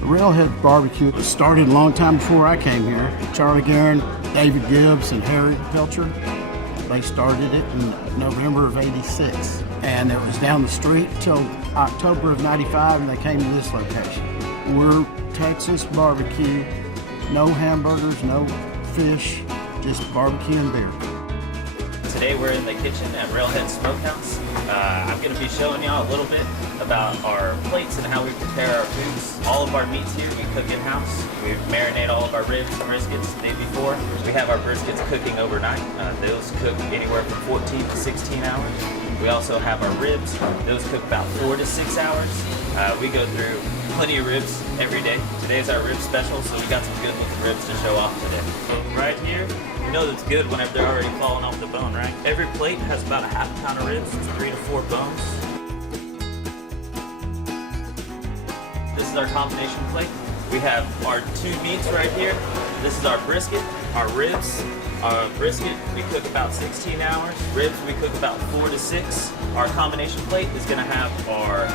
Railhead Barbecue was started a long time before I came here. Charlie Guerin, David Gibbs, and Harry Pilcher, they started it in November of '86. And it was down the street till October of '95, and they came to this location. We're Texas barbecue, no hamburgers, no fish, just barbecue and beer. Today we're in the kitchen at Railhead Smokehouse. I'm going to be showing y'all a little bit about our plates and how we prepare our foods. All of our meats here we cook in-house. We marinate all of our ribs and briskets the day before. We have our briskets cooking overnight. Those cook anywhere from 14 to 16 hours. We also have our ribs. Those cook about 4 to 6 hours. We go through plenty of ribs every day. Today's our rib special, so we got some good looking ribs to show off today. So right here, you know that's good whenever they're already falling off the bone, right? Every plate has about a half pound of ribs, 3 to 4 bones. This is our combination plate. We have our 2 meats right here. This is our brisket, our ribs. Our brisket, we cook about 16 hours. Ribs, we cook about 4 to 6. Our combination plate is gonna have our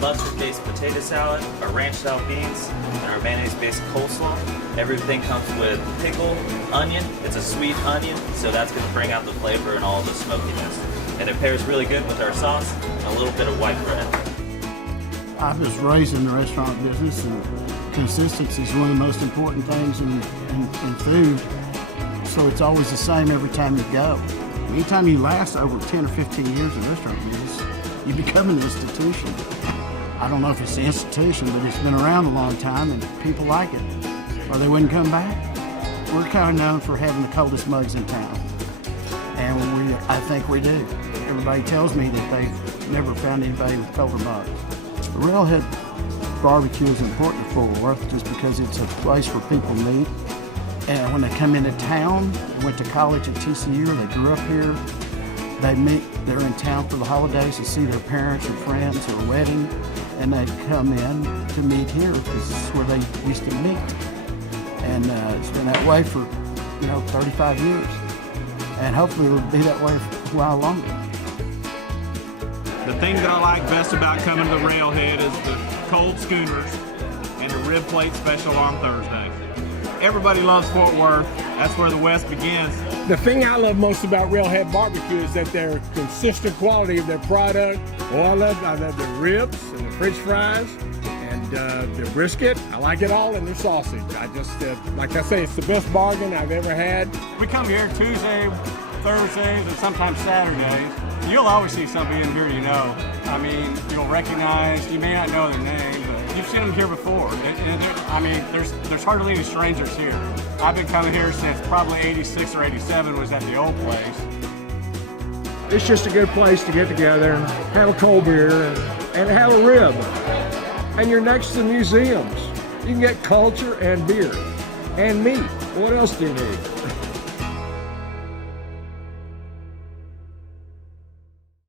mustard-based potato salad, our ranch-style beans, and our mayonnaise-based coleslaw. Everything comes with pickle, onion. It's a sweet onion, so that's gonna bring out the flavor and all the smokiness. And it pairs really good with our sauce and a little bit of white bread. I was raised in the restaurant business, and consistency is one of the most important things in food. So it's always the same every time you go. Anytime you last over 10 or 15 years in restaurant business, you become an institution. I don't know if it's an institution, but it's been around a long time and people like it, or they wouldn't come back. We're kind of known for having the coldest mugs in town, and I think we do. Everybody tells me that they've never found anybody with colder mugs. The Railhead Barbecue is important for Fort Worth just because it's a place where people meet. And when they come into town, went to college at TCU, or they grew up here, they're in town for the holidays to see their parents or friends or a wedding, and they come in to meet here because this is where they used to meet. And it's been that way for, 35 years. And hopefully it'll be that way for a while longer. The thing that I like best about coming to Railhead is the cold schooners and the rib plate special on Thursday. Everybody loves Fort Worth. That's where the West begins. The thing I love most about Railhead Barbecue is that their consistent quality of their product. Oh, I love their ribs and the French fries and their brisket. I like it all, and their sausage. I just, like I say, it's the best bargain I've ever had. We come here Tuesday, Thursdays, and sometimes Saturdays. You'll always see somebody in here you know. I mean, you'll recognize, you may not know their name, but you've seen them here before. There's hardly any strangers here. I've been coming here since probably '86 or '87 was at the old place. It's just a good place to get together and have a cold beer and have a rib. And you're next to museums. You can get culture and beer and meat. What else do you need?